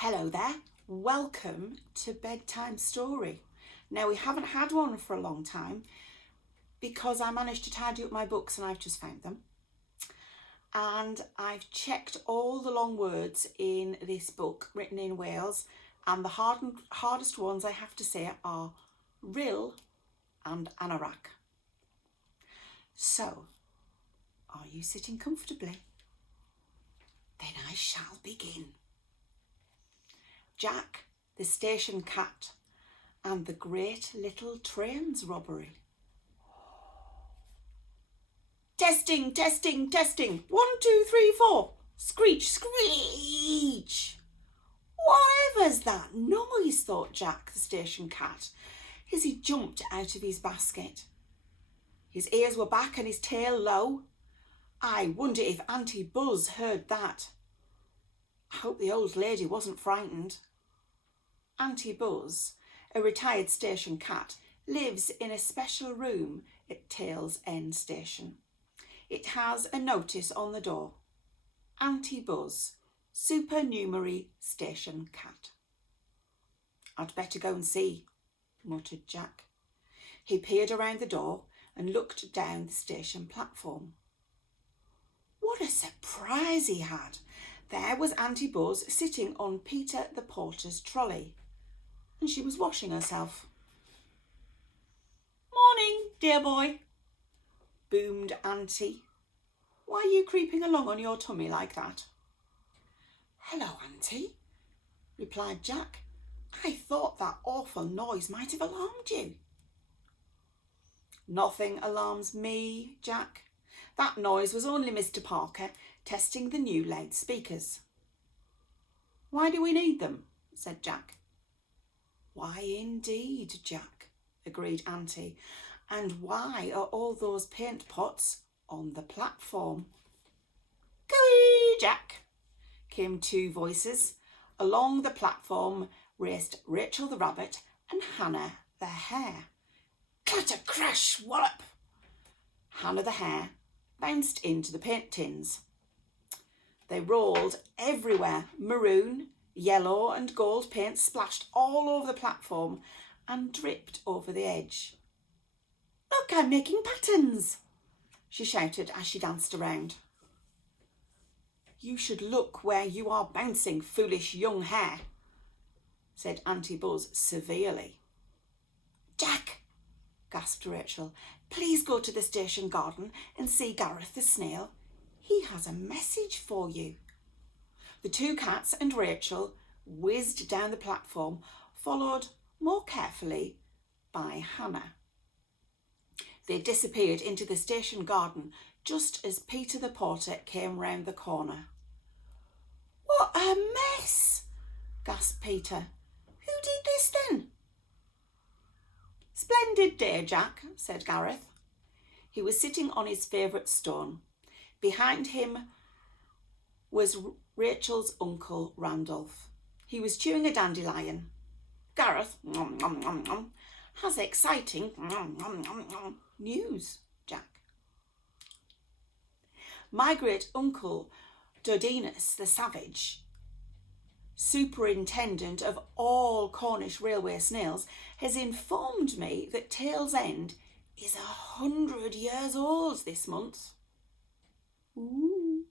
Hello there, welcome to Bedtime Story. Now, we haven't had one for a long time because I managed to tidy up my books and I've just found them. And I've checked all the long words in this book written in Wales, and the hardest ones I have to say are rill and anorak. So, are you sitting comfortably? Then I shall begin. Jack, the station cat, and the great little trains robbery. Testing, testing, testing. 1, 2, 3, 4. Screech, screech. Whatever's that noise, thought Jack, the station cat, as he jumped out of his basket. His ears were back and his tail low. I wonder if Auntie Buzz heard that. I hope the old lady wasn't frightened. Auntie Buzz, a retired station cat, lives in a special room at Tail's End Station. It has a notice on the door. Auntie Buzz, supernumerary station cat. I'd better go and see, muttered Jack. He peered around the door and looked down the station platform. What a surprise he had! There was Auntie Buzz sitting on Peter the porter's trolley, and she was washing herself. Morning, dear boy, boomed Auntie. Why are you creeping along on your tummy like that? Hello, Auntie, replied Jack. I thought that awful noise might have alarmed you. Nothing alarms me, Jack. That noise was only Mr. Parker testing the new loudspeakers. Why do we need them? Said Jack. Why indeed, Jack, agreed Auntie. And why are all those paint pots on the platform? Gooey, Jack, came two voices. Along the platform raced Rachel the rabbit and Hannah the hare. Clatter, crash, wallop! Hannah the hare bounced into the paint tins. They rolled everywhere. Maroon, yellow and gold paint splashed all over the platform and dripped over the edge. Look, I'm making patterns, she shouted as she danced around. You should look where you are bouncing, foolish young hare, said Auntie Buzz severely. Jack, gasped Rachel, please go to the station garden and see Gareth the snail. He has a message for you. The two cats and Rachel whizzed down the platform, followed more carefully by Hannah. They disappeared into the station garden just as Peter the porter came round the corner. What a mess, gasped Peter. Who did this then? Splendid day, Jack, said Gareth. He was sitting on his favourite stone. Behind him was Rachel's uncle Randolph. He was chewing a dandelion. Gareth, nom, nom, nom, nom, has exciting nom, nom, nom, nom, news, Jack. My great uncle Dodinus the Savage, superintendent of all Cornish railway snails, has informed me that Tail's End is 100 years old this month. Ooh.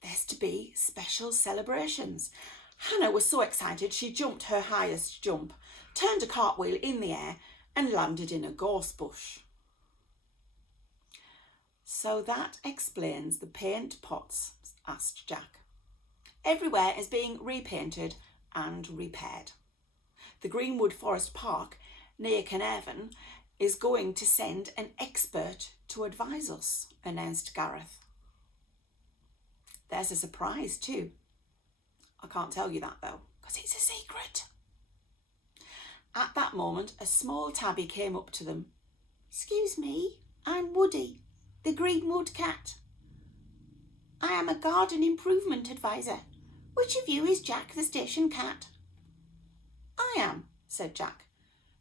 There's to be special celebrations. Hannah was so excited she jumped her highest jump, turned a cartwheel in the air and landed in a gorse bush. So that explains the paint pots, asked Jack. Everywhere is being repainted and repaired. The Greenwood Forest Park near Carnarvon is going to send an expert to advise us, announced Gareth. There's a surprise too. I can't tell you that though, because it's a secret. At that moment, a small tabby came up to them. Excuse me, I'm Woody, the Greenwood cat. I am a garden improvement advisor. Which of you is Jack the station cat? I am, said Jack.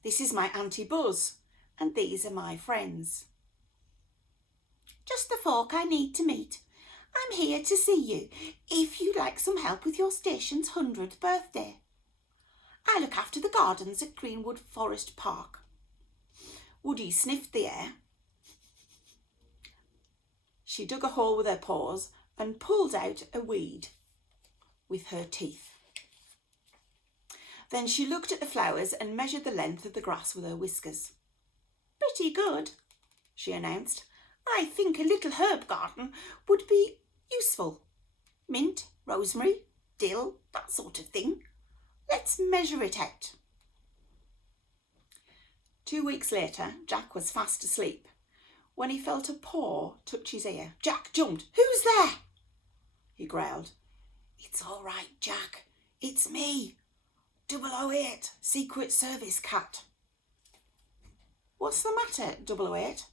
This is my Auntie Buzz, and these are my friends. Just the folk I need to meet. I'm here to see you if you'd like some help with your station's 100th birthday. I look after the gardens at Greenwood Forest Park. Woody sniffed the air. She dug a hole with her paws and pulled out a weed with her teeth. Then she looked at the flowers and measured the length of the grass with her whiskers. Pretty good, she announced. I think a little herb garden would be useful. Mint, rosemary, dill, that sort of thing. Let's measure it out. 2 weeks later, Jack was fast asleep when he felt a paw touch his ear. Jack jumped. Who's there? He growled. It's all right, Jack. It's me. 008, Secret Service cat. What's the matter, 008?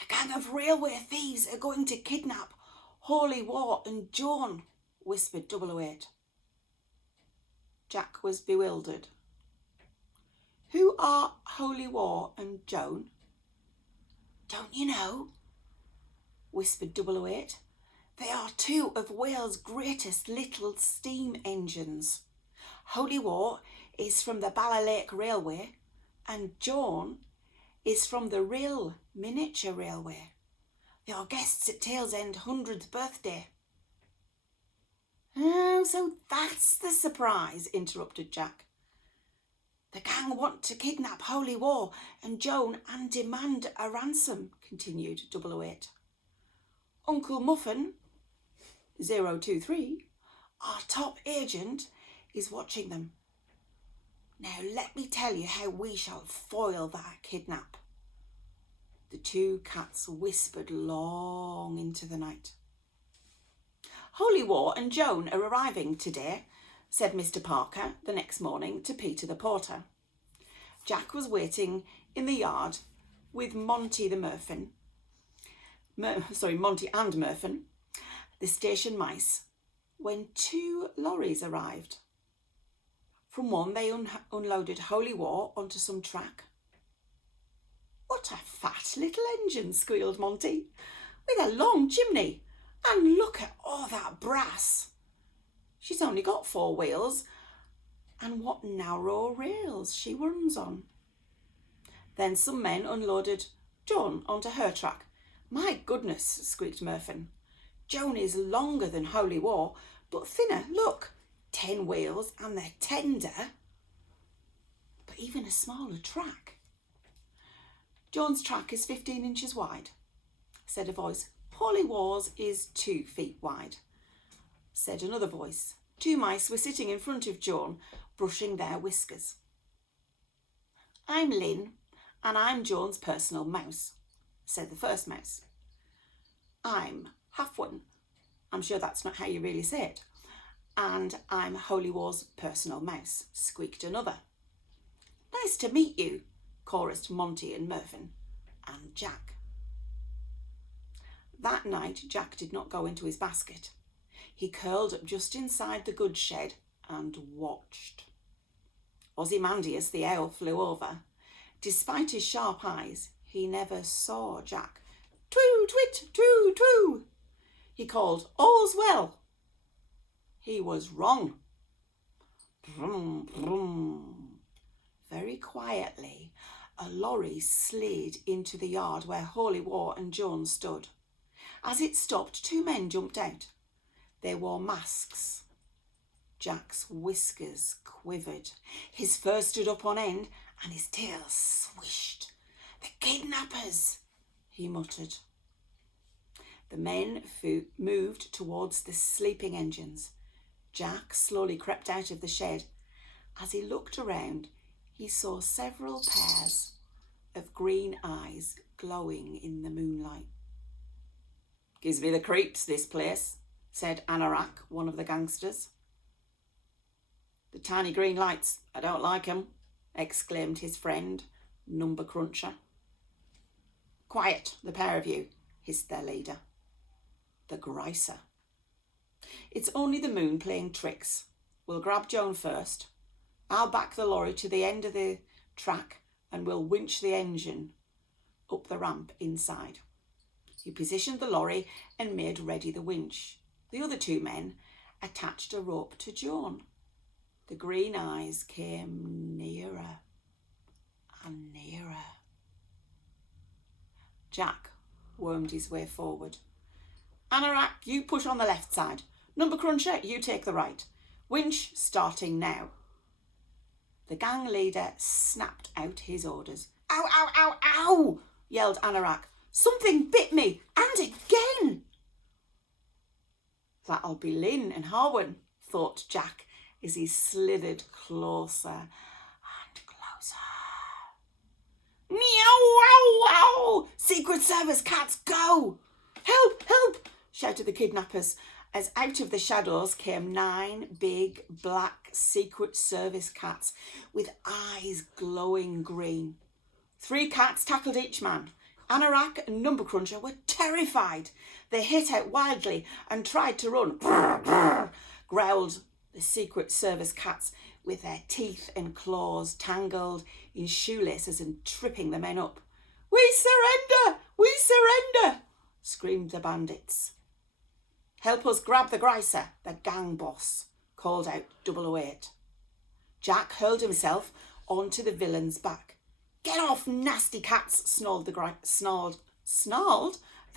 A gang of railway thieves are going to kidnap Holy War and Joan, whispered 008. Jack was bewildered. Who are Holy War and Joan? Don't you know? Whispered 008. They are 2 of Wales' greatest little steam engines. Holy War is from the Bala Lake Railway and Joan is from the Rill Miniature Railway. They are guests at Tail's End 100th birthday. Oh, so that's the surprise, interrupted Jack. The gang want to kidnap Holy War and Joan and demand a ransom, continued 008. Uncle Muffin, 023, our top agent, is watching them. Now let me tell you how we shall foil that kidnap. The 2 cats whispered long into the night. Holy War and Joan are arriving today, said Mr. Parker the next morning to Peter the porter. Jack was waiting in the yard with Monty and Murphin, the station mice, when 2 lorries arrived. From one they unloaded Holy War onto some track. What a fat little engine, squealed Monty, with a long chimney, and look at all that brass. She's only got 4 wheels, and what narrow rails she runs on. Then some men unloaded Joan onto her track. My goodness, squeaked Murphin. Joan is longer than Holy War, but thinner, look. 10 wheels and they're tender, but even a smaller track. Joan's track is 15 inches wide, said a voice. Holy War's is 2 feet wide, said another voice. 2 mice were sitting in front of Joan, brushing their whiskers. I'm Lynn, and I'm Joan's personal mouse, said the first mouse. I'm Halfwin. I'm sure that's not how you really say it. And I'm Holy War's personal mouse, squeaked another. Nice to meet you, chorused Monty and Murphin, and Jack. That night, Jack did not go into his basket. He curled up just inside the goods shed and watched. Ozymandias the owl flew over. Despite his sharp eyes, he never saw Jack. Twoo, twit, twoo, twoo. He called, all's well. He was wrong. Brum, brum. Very quietly, a lorry slid into the yard where Holy War and Joan stood. As it stopped, 2 men jumped out. They wore masks. Jack's whiskers quivered. His fur stood up on end and his tail swished. The kidnappers, he muttered. The men moved towards the sleeping engines. Jack slowly crept out of the shed. As he looked around, he saw several pairs of green eyes glowing in the moonlight. Gives me the creeps, this place, said Anorak, one of the gangsters. The tiny green lights, I don't like 'em, exclaimed his friend, Number Cruncher. Quiet, the pair of you, hissed their leader. The Greiser. It's only the moon playing tricks. We'll grab Joan first. I'll back the lorry to the end of the track and we'll winch the engine up the ramp inside. He positioned the lorry and made ready the winch. The other two men attached a rope to Joan. The green eyes came nearer and nearer. Jack wormed his way forward. Anorak, you push on the left side. Number Cruncher, you take the right. Winch starting now. The gang leader snapped out his orders. Ow, ow, ow, ow, yelled Anorak. Something bit me, and again. That'll be Lynn and Harwin, thought Jack as he slithered closer and closer. Meow, wow, wow! Secret Service cats, go! Help, help! Shouted the kidnappers as out of the shadows came 9 big black Secret Service cats with eyes glowing green. 3 cats tackled each man. Anorak and Number Cruncher were terrified. They hit out wildly and tried to run. Grrr, grrr, growled the Secret Service cats with their teeth and claws tangled in shoelaces and tripping the men up. We surrender! We surrender! Screamed the bandits. Help us grab the Greiser, the gang boss, called out 008. Jack hurled himself onto the villain's back. Get off, nasty cats, snarled the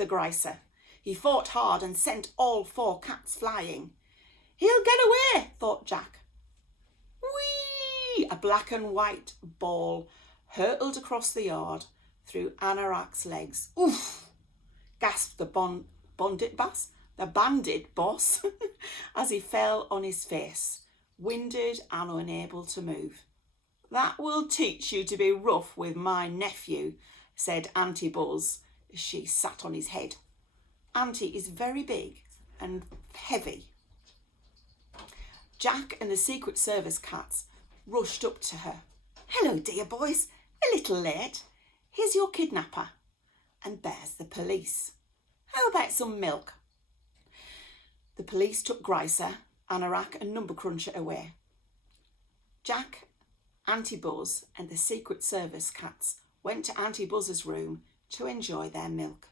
Greiser. He fought hard and sent all 4 cats flying. He'll get away, thought Jack. Whee! A black and white ball hurtled across the yard through Anorak's legs. Oof! Gasped the bandit boss as he fell on his face, winded and unable to move. That will teach you to be rough with my nephew, said Auntie Buzz as she sat on his head. Auntie is very big and heavy. Jack and the Secret Service cats rushed up to her. Hello, dear boys. A little late. Here's your kidnapper. And there's the police. How about some milk? The police took Greiser, Anorak and Number Cruncher away. Jack, Auntie Buzz and the Secret Service cats went to Auntie Buzz's room to enjoy their milk.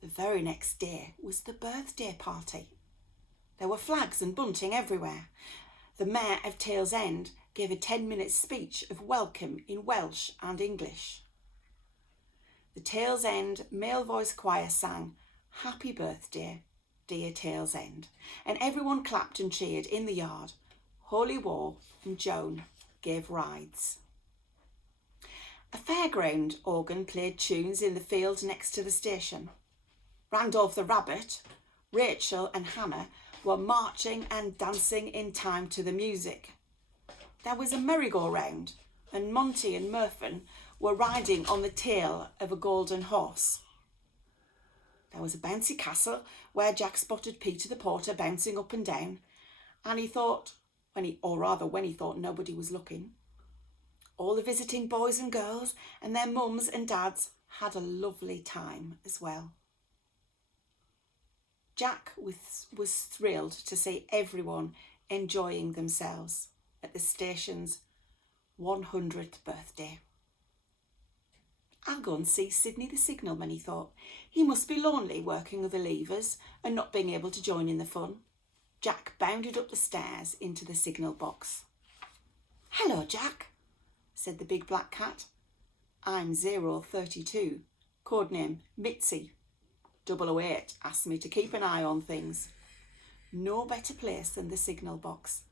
The very next day was the birthday party. There were flags and bunting everywhere. The Mayor of Tail's End gave a 10-minute speech of welcome in Welsh and English. The Tail's End male voice choir sang, Happy Birthday, dear Tail's End, and everyone clapped and cheered in the yard. Holy War and Joan gave rides. A fairground organ played tunes in the field next to the station. Randolph the Rabbit, Rachel and Hannah were marching and dancing in time to the music. There was a merry-go-round and Monty and Murphin were riding on the tail of a golden horse. There was a bouncy castle where Jack spotted Peter the Porter bouncing up and down, and he thought, when he thought nobody was looking. All the visiting boys and girls and their mums and dads had a lovely time as well. Jack was thrilled to see everyone enjoying themselves at the station's 100th birthday. I'll go and see Sydney the signalman, he thought. He must be lonely working with the levers and not being able to join in the fun. Jack bounded up the stairs into the signal box. Hello, Jack, said the big black cat. I'm 032, codename Mitzi. 008 asked me to keep an eye on things. No better place than the signal box.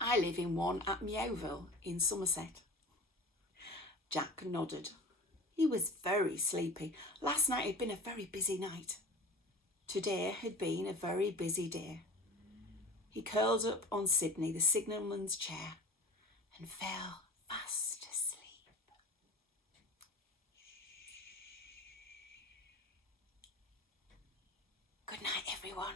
I live in one at Meowville in Somerset. Jack nodded. He was very sleepy. Last night had been a very busy night. Today had been a very busy day. He curled up on Sydney, the signalman's chair, and fell fast asleep. Good night, everyone.